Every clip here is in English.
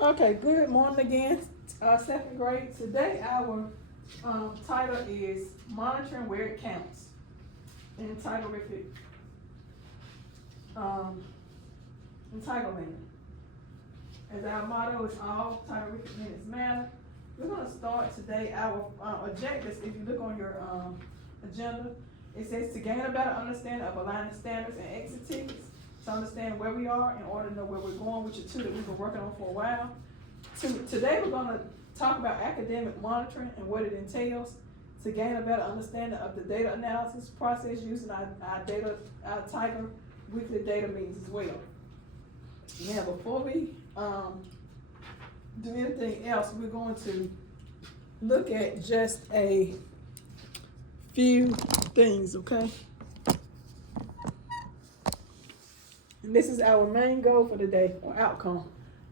Okay, good morning again, second grade. Today our title is Monitoring Where It Counts. Entitlerific, um, entitlement. As our motto is all titleific minutes matter. We're going to start today our objectives. If you look on your agenda, it says to gain a better understanding of aligning standards and exit tickets, to understand where we are in order to know where we're going, which are two that we've been working on for a while. Today we're going to talk about academic monitoring and what it entails, to gain a better understanding of the data analysis process using our Tiger weekly data meetings as well. Now, before we do anything else, we're going to look at just a few things, okay? And this is our main goal for the day, or outcome,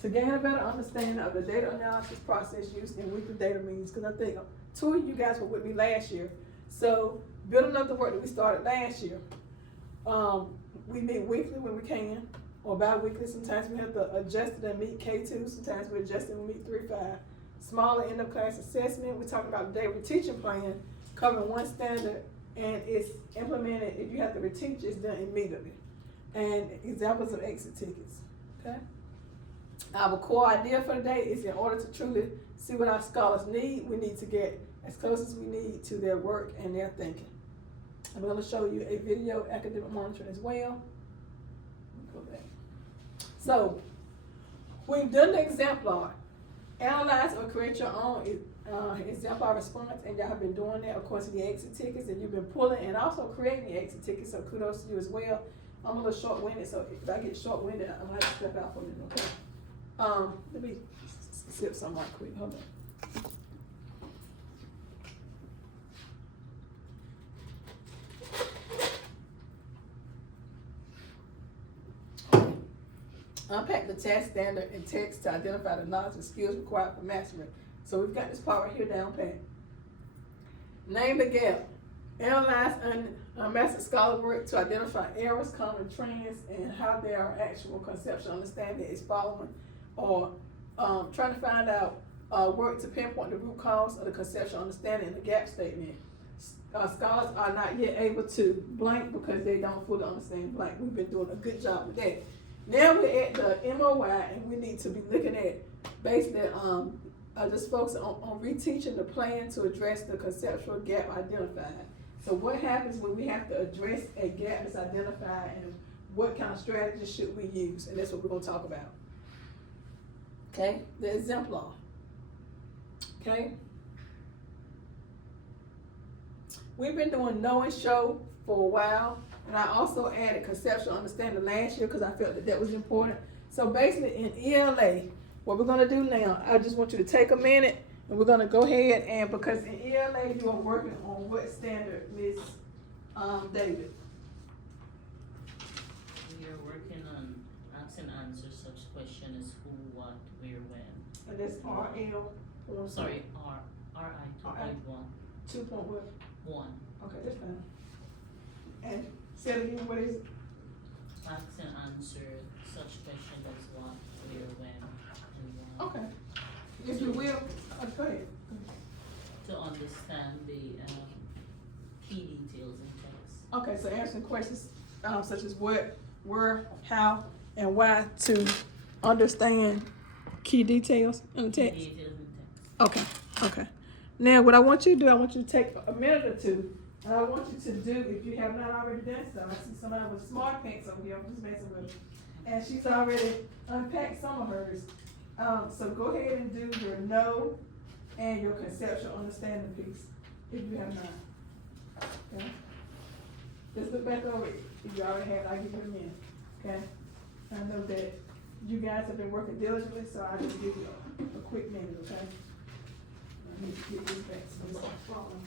to gain a better understanding of the data analysis process used in weekly data meetings, because I think two of you guys were with me last year. So, building up the work that we started last year, we meet weekly when we can, or bi-weekly. Sometimes we have to adjust it and meet K2. Sometimes we adjust it and meet 3-5. Smaller end of class assessment. We're talking about the day reteaching plan, covering one standard, and it's implemented. If you have to reteach, it's done immediately. And examples of exit tickets. Okay. Our core idea for the day is, in order to truly see what our scholars need, we need to get as close as we need to their work and their thinking. I'm going to show you a video academic monitoring as well. Go back. So, we've done the exemplar. Analyze or create your own exemplar response, and y'all have been doing that, of course, in the exit tickets, and you've been pulling and also creating the exit tickets, so kudos to you as well. I'm a little short-winded, so if I get short-winded, I'm going to have to step out for a minute, okay? Let me sip some right quick. Hold on. Unpack the task standard and text to identify the knowledge and skills required for mastery. So we've got this part right here down pat. Name the gap. Analyze unmastered scholar work to identify errors, common trends, and how their actual conceptual understanding is following, or trying to find out work to pinpoint the root cause of the conceptual understanding in the gap statement. Scholars are not yet able to blank because they don't fully understand blank. We've been doing a good job with that. Now we're at the MOY, and we need to be looking at basically just focus on reteaching the plan to address the conceptual gap identified. So what happens when we have to address a gap that's identified, and what kind of strategies should we use? And that's what we're going to talk about. Okay, the exemplar. Okay. We've been doing know and show for a while, and I also added conceptual understanding last year because I felt that was important. So basically in ELA, what we're going to do now, I just want you to take a minute, and we're going to go ahead, and because in ELA you are working on what standard, Miss David? We are working on ask and answer such question as who, what, where, when. And that's RL. Sorry, RI 2.1. 2.1. 1. Okay, that's fine. And say it again, what is it? Ask and answer such question as what, where, when, and why. Okay. If you will, go ahead. To understand the key details in text. Okay, so answering questions such as what, where, how, and why to understand key details in the text. Key details in text. Okay, okay. Now, what I want you to do, I want you to take a minute or two, and I want you to do, if you have not already done so, I see somebody with smart pants over here, I'm just messing with her, and she's already unpacked some of hers. So go ahead and do your know and your conceptual understanding piece, if you have not. Okay? Just look back over it. If you already have, I'll give you a minute. Okay? I know that you guys have been working diligently, so I'll just give you a quick minute, okay? I need to get this back so it's not falling.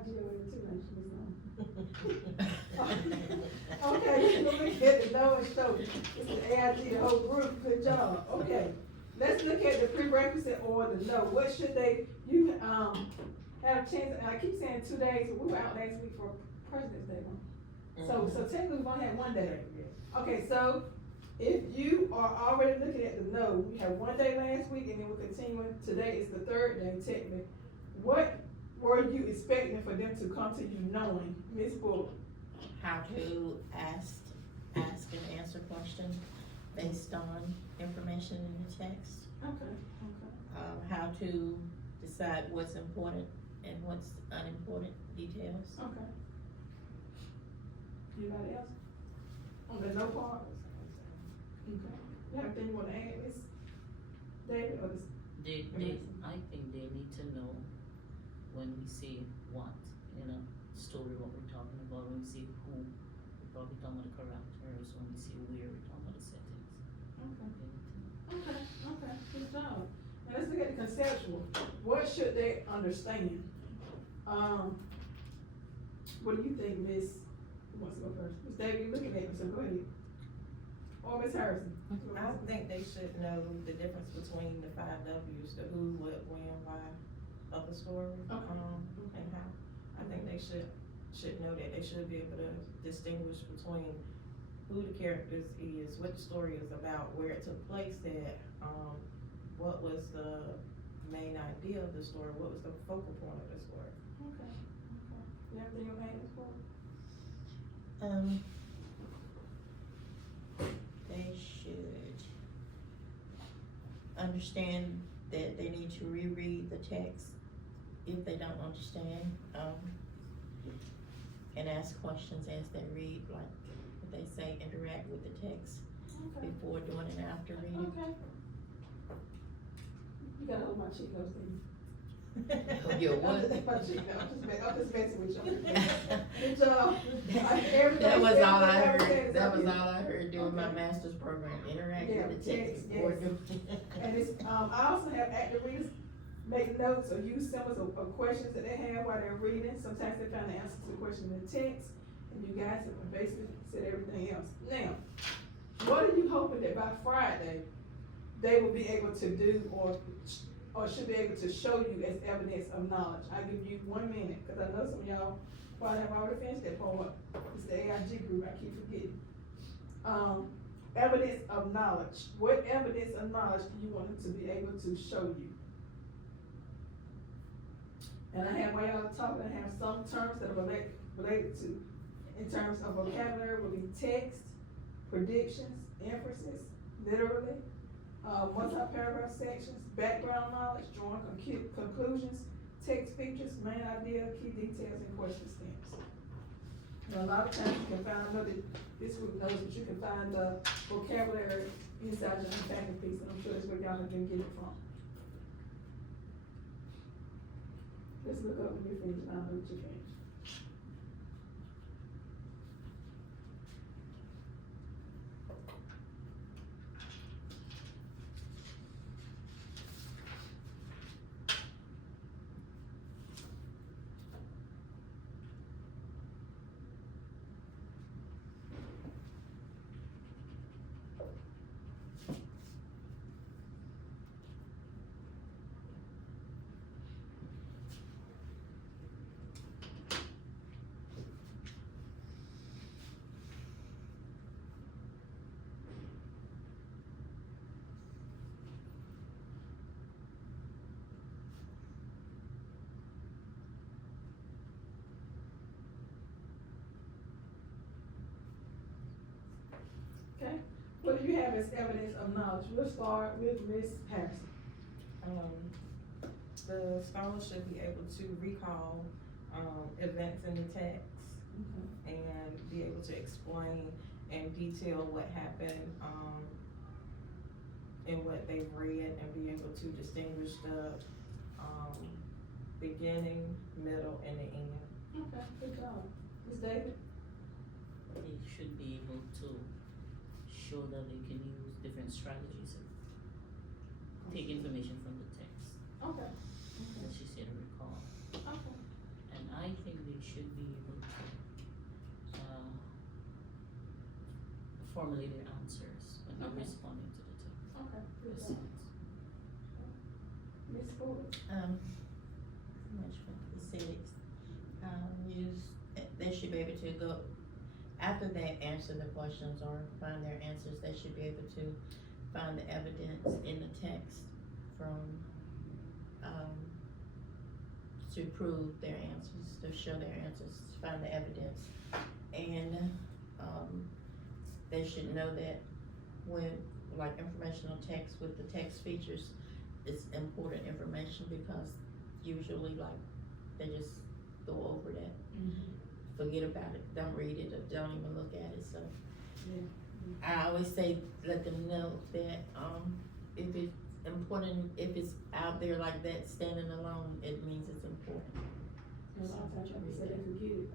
AIG over there too, ain't she, Ms. Okay, look at the no and show. It's the AIG, the whole group, good job, okay. Let's look at the prerequisite or the no, what should they, you, have a chance, and I keep saying 2 days, but we were out last week for President's Day, huh? So technically we've only had 1 day. Okay, so if you are already looking at the no, we had 1 day last week and then we're continuing, today is the 3rd day technically. What were you expecting for them to come to you knowing, Ms. Bull? How to ask and answer questions based on information in the text. Okay. How to decide what's important and what's unimportant details. Okay. Anybody else? On the no part? Okay. You have anything you wanna add, Ms. David, or this? I think they need to know when we say what, in a story, what we're talking about, when we say who, we're probably talking about the characters, when we say where, we're talking about the settings. Okay, good job. And let's look at the conceptual. What should they understand? What do you think, Miss? Who wants to go first? Miss David, you're looking at me, so go ahead. Or Miss Harrison? I think they should know the difference between the 5 W's, the who, what, when, why of the story, and how. I think they should know that. They should be able to distinguish between who the characters is, what the story is about, where it took place at, what was the main idea of the story, what was the focal point of the story. Okay. You have anything on hand for? They should understand that they need to reread the text if they don't understand, and ask questions as they read, like what they say, interact with the text before doing and after reading. Okay. You gotta hold my cheek nose, thing. Your what? I'm just messing with you. Good job. That was all I heard, that was all I heard doing my master's program, interact Yeah, with the text text, before yes. doing. And it's, I also have active readers make notes or use symbols of questions that they have while they're reading. Sometimes they find the answer to the question in the text, and you guys have basically said everything else. Now, what are you hoping that by Friday, they will be able to do or should be able to show you as evidence of knowledge? I'll give you 1 minute, cause I know some of y'all probably have already finished that part. It's the AIG group, I keep forgetting. Evidence of knowledge. What evidence of knowledge do you want them to be able to show you? And I have, while y'all are talking, I have some terms that are related to, in terms of vocabulary, will be text, predictions, inferences, literally, multi-paragraph sections, background knowledge, drawing conclusions, text features, main idea, key details, and question stamps. And a lot of times you can find, I know that this group knows, but you can find the vocabulary inside your unpacking piece, and I'm sure that's where y'all have been getting it from. Let's look up when you finish, and I'll know what you finished. Okay, what do you have as evidence of knowledge? We'll start with Ms. Harrison. The scholar should be able to recall, events in the text and be able to explain and detail what happened, in what they've read, and be able to distinguish the, beginning, middle, and the end. Okay, good job. Ms. David? They should be able to show that they can use different strategies and take information from the text, Okay. as she said, recall. Okay. And I think they should be able to, formulate their answers when they're Okay. responding to the Okay, good job. questions. Ms. Ford? Much for the civics. They should be able to go, after they answer the questions or find their answers, they should be able to find the evidence in the text from, to prove their answers, to show their answers, find the evidence. And, they should know that when, like informational text with the text features, it's important information because usually like, they just go over that, forget about it, don't read it, or don't even look at it, so. Yeah. I always say, let them know that, if it's important, if it's out there like that, standing alone, it means it's important. And a lot of times, like I said, they forget it,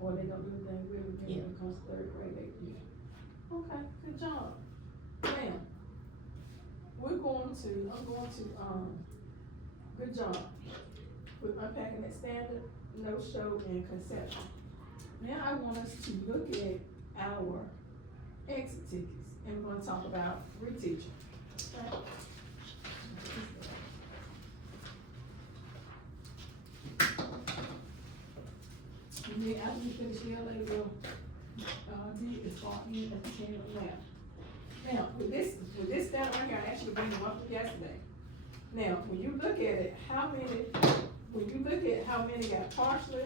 or they don't do anything with it when it comes to third grade, they do. Okay, good job. Now, I'm going to, good job with unpacking that standard, no-show, and conception. Now I want us to look at our exit tickets, and we're gonna talk about reteaching. Okay? And then after you finish ELA, we'll, be as far in as we can on that. Now, with this data right here, I actually bring them up yesterday. Now, when you look at it, when you look at how many got partially,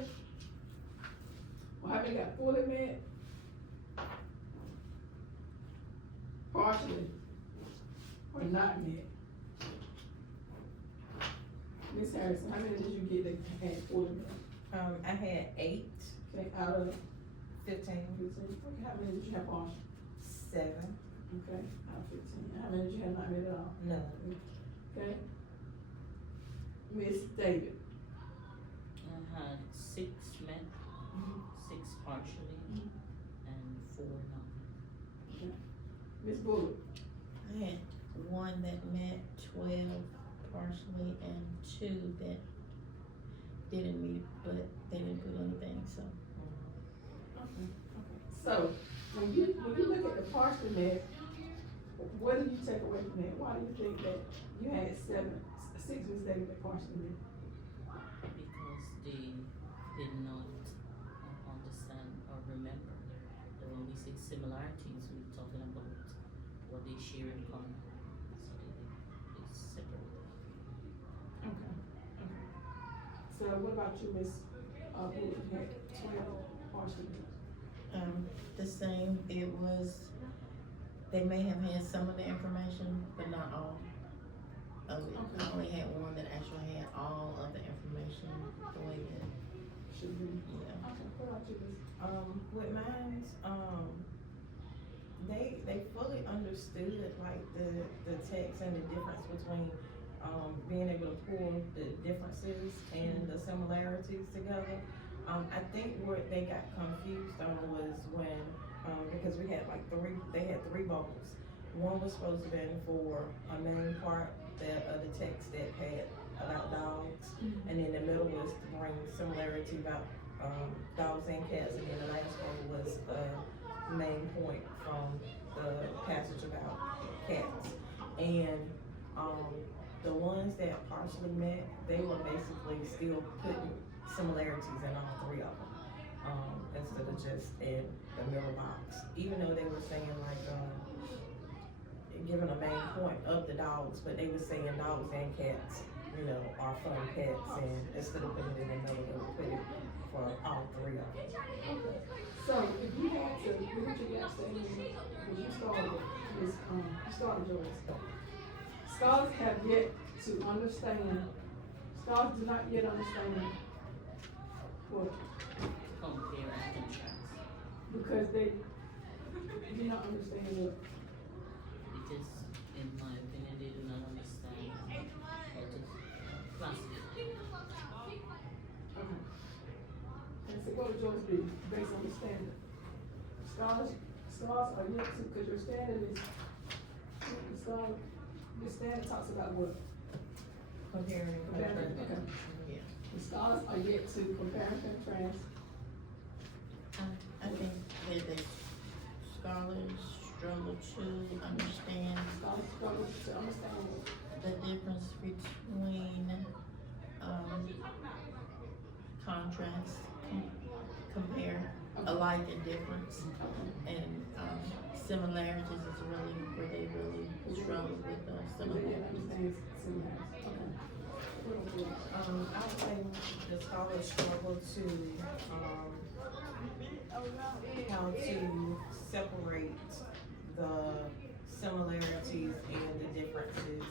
or how many got fully met, partially, or not met. Ms. Harrison, how many did you get that had fully met? I had 8, Okay, out of 15, 15, okay, how many did you have partial? 7, Okay, out of 15, how many did you have not met at all? none. Okay? Miss David? I had 6 met, 6 partially, and 4 not. Miss Bullock? I had 1 that met, 12 partially, and 2 that didn't meet, but they didn't put anything, so. Okay. So, when you look at the partial met, what do you take away from that? Why do you think that you had 6 mistakes that partially met? Because they did not understand or remember that when we say similarities, we're talking about what they share in common. So they separate. Okay. So what about you, Miss, Bullock, you had 12 partially met? The same, it was, they may have had some of the information, but not all of it. Okay. I only had 1 that actually had all of the information the way that, Should be. yeah. Okay, what about you, Miss? With mine's, they fully understood like the text and the difference between, being able to pull the differences and the similarities together. I think where they got confused on was when, because we had like they had 3 bowls. One was supposed to be for a main part of the text that had about dogs, and then the middle was to bring similarity about dogs and cats, and then the last one was a main point from the passage about cats. And the ones that partially met, they were basically still putting similarities in all 3 of them, instead of just in the middle box. Even though they were saying like, giving a main point of the dogs, but they were saying dogs and cats, you know, are fun pets, and instead of putting it in the middle, they would put it for all 3 of them. So if you had to, what would you guys say when you started this, you started yours? Scholars have yet to understand, scholars do not yet understand what, Compare and contrast. because they do not understand what. Because, in my opinion, they do not understand how to classify. And so what would yours be, based on the standard? Scholars are yet to, because your standard is, your standard talks about what? Comparing and Comparing, contrasting. okay. Yeah. The scholars are yet to compare and contrast I think that the scholars struggle to understand Scholars struggle to understand the difference between, contrast, compare alike and difference, and, similarities is really where they really struggle with the similarities. I would say the scholars struggle to, how to separate the similarities and the differences,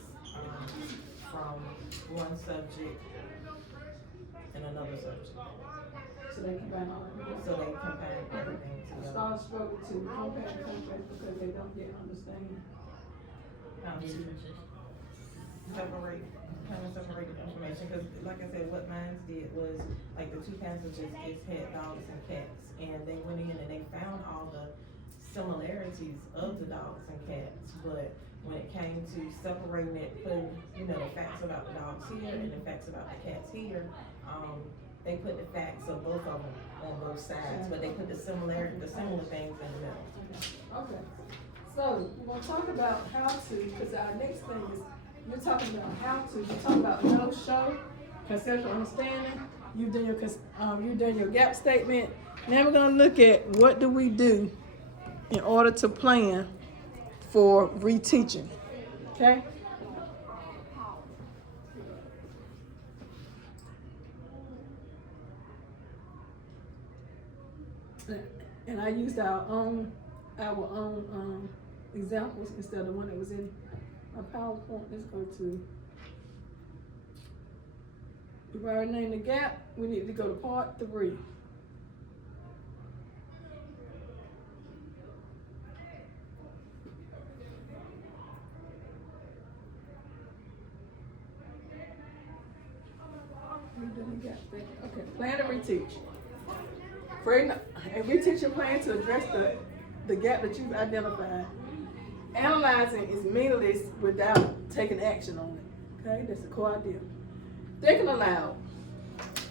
from one subject and another subject. So they combine all of them. So they combine everything together. Scholars struggle to compare and contrast because they don't yet understand. How to Differences. separate, kind of separate the information, cause like I said, what mine did was, like the two passages just had dogs and cats, and they went in and they found all the similarities of the dogs and cats, but when it came to separating it, putting, the facts about the dogs here and the facts about the cats here, they put the facts of both of them on both sides, but they put the similar things in the middle. Okay, so we're gonna talk about how to, because our next thing is, you're talking about how to, you're talking about know, show, conceptual understanding, you've done your gap statement. Now we're gonna look at what do we do in order to plan for reteaching, okay? And I used our own examples instead of the one that was in my PowerPoint. Let's go to, we've already named the gap, we need to go to part 3. We've done the gap thing. Okay, plan to reteach. Creating a reteaching plan to address the gap that you've identified. Analyzing is meaningless without taking action on it. Okay, that's the core idea. Thinking aloud.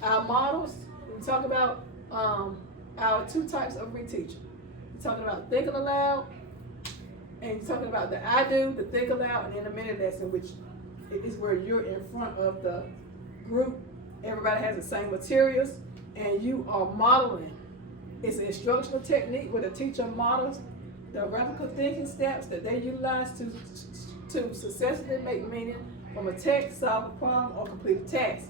Our models, we talk about our 2 types of reteaching. We're talking about thinking aloud, and you're talking about the I do, the think aloud, and then the minute lesson, which is where you're in front of the group. Everybody has the same materials, and you are modeling. It's an instructional technique where the teacher models the radical thinking steps that they utilize to successfully make meaning from a text, solve a problem, or complete a task.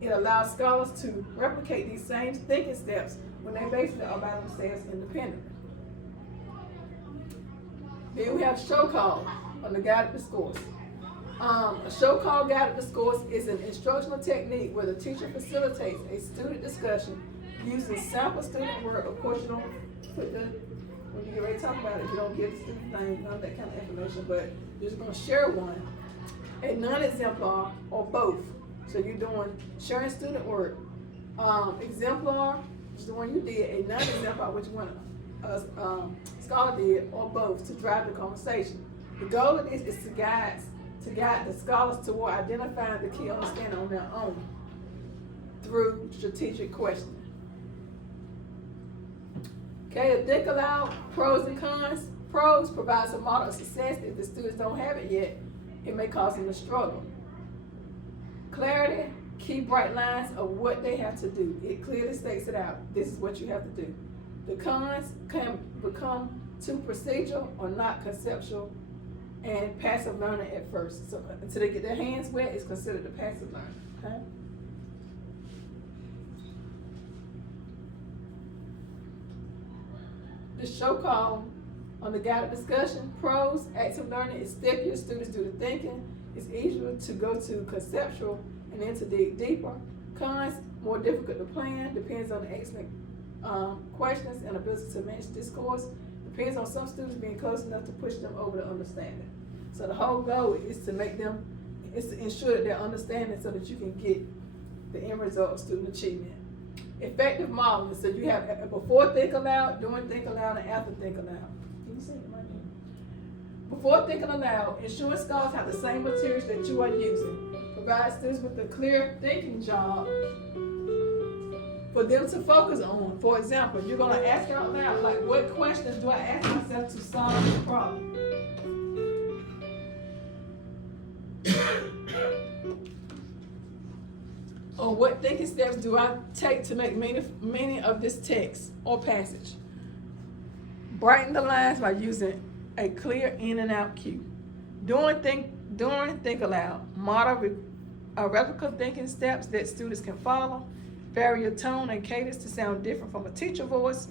It allows scholars to replicate these same thinking steps when they basically are by themselves independently. Then we have show call on the guided discourse. A show call guided discourse is an instructional technique where the teacher facilitates a student discussion using sample student work. Of course, you don't put when you get ready to talk about it, you don't give the student names, none of that kind of information, but you're just going to share one, a non-exemplar, or both. So you're doing sharing student work. Exemplar, which is the one you did, a non-exemplar, which one scholar did, or both, to drive the conversation. The goal of this is to guide the scholars toward identifying the key understanding on their own through strategic questioning. Okay, think aloud, pros and cons. Pros provides a model of success. If the students don't have it yet, it may cause them to struggle. Clarity, key bright lines of what they have to do. It clearly states it out. This is what you have to do. The cons can become too procedural or not conceptual and passive learning at first. So until they get their hands wet, it's considered a passive learning. Okay? The show call on the guided discussion. Pros, active learning is stickier. Students do the thinking. It's easier to go to conceptual and then to dig deeper. Cons, more difficult to plan. Depends on the excellent questions and ability to manage discourse. Depends on some students being close enough to push them over to understanding. So the whole goal is to ensure that they're understanding so that you can get the end result of student achievement. Effective modeling, so you have before think aloud, during think aloud, and after think aloud. Can you see it right here? Before thinking aloud, ensuring scholars have the same materials that you are using. Provide students with a clear thinking job for them to focus on. For example, you're gonna ask out loud, like, what questions do I ask myself to solve this problem? Or what thinking steps do I take to make meaning of this text or passage? Brighten the lines by using a clear in and out cue. During think aloud, model replica thinking steps that students can follow. Vary your tone and cadence to sound different from a teacher voice.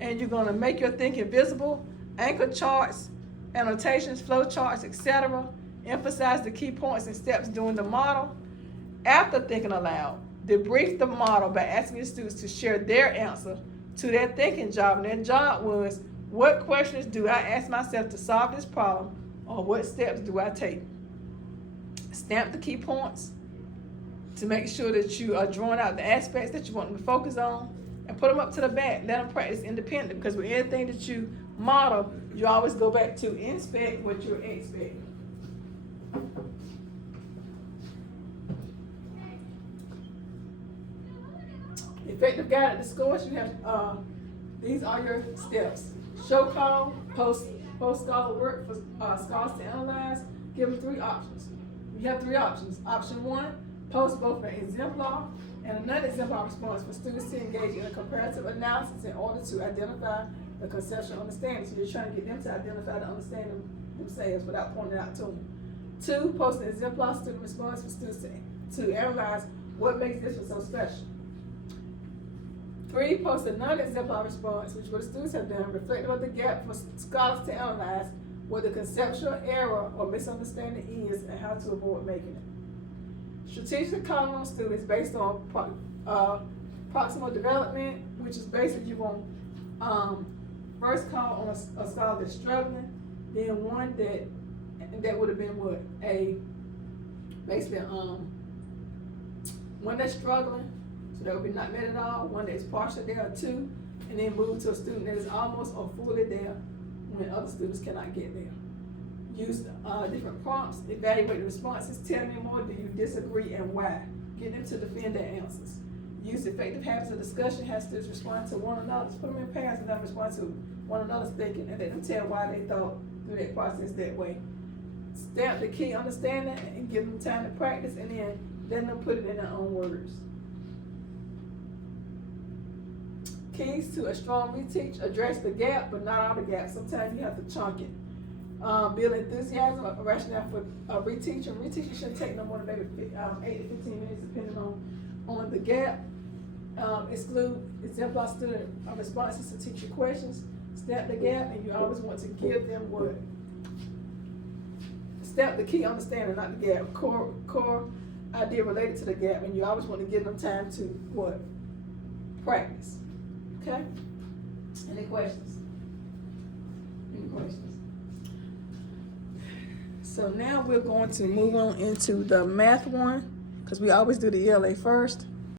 And you're gonna make your thinking visible. Anchor charts, annotations, flow charts, etc. Emphasize the key points and steps during the model. After thinking aloud, debrief the model by asking your students to share their answer to their thinking job. And their job was, what questions do I ask myself to solve this problem, or what steps do I take? Stamp the key points to make sure that you are drawing out the aspects that you want them to focus on, and put them up to the back. Let them practice independently, because with anything that you model, you always go back to inspect what you're expecting. Effective guided discourse, you have, these are your steps. Show call, post scholar work for scholars to analyze. Give them 3 options. You have 3 options. Option 1, post both an exemplar and a non-exemplar response for students to engage in a comparative analysis in order to identify the conceptual understanding. So you're trying to get them to identify the understanding themselves without pointing it out to them. 2, post an exemplar student response for students to analyze what makes this one so special. 3, post a non-exemplar response, which what the students have done, reflective of the gap for scholars to analyze what the conceptual error or misunderstanding is and how to avoid making it. Strategic calling on students based on proximal development, which is basically you want first call on a scholar that's struggling, then one that would have been what? Basically one that's struggling, so that would be not met at all, one that's partially there, or 2, and then move to a student that is almost or fully there when other students cannot get there. Use different prompts, evaluate the responses, tell me more, do you disagree and why? Get them to defend their answers. Use effective habits of discussion, have students respond to one another, put them in pairs and then respond to one another's thinking, and let them tell why they thought through that process that way. Stamp the key understanding and give them time to practice, and then let them put it in their own words. Keys to a strong reteach: address the gap, but not all the gaps. Sometimes you have to chunk it. Build enthusiasm, a rationale for reteaching. Reteaching shouldn't take no more than maybe 8 to 15 minutes, depending on the gap. Exclude exemplar student responses to teacher questions. Stamp the gap, and you always want to give them what? Stamp the key understanding, not the gap. Core idea related to the gap, and you always want to give them time to what? Practice. Okay? Any questions? Any questions? So now we're going to move on into the math one, because we always do the ELA first.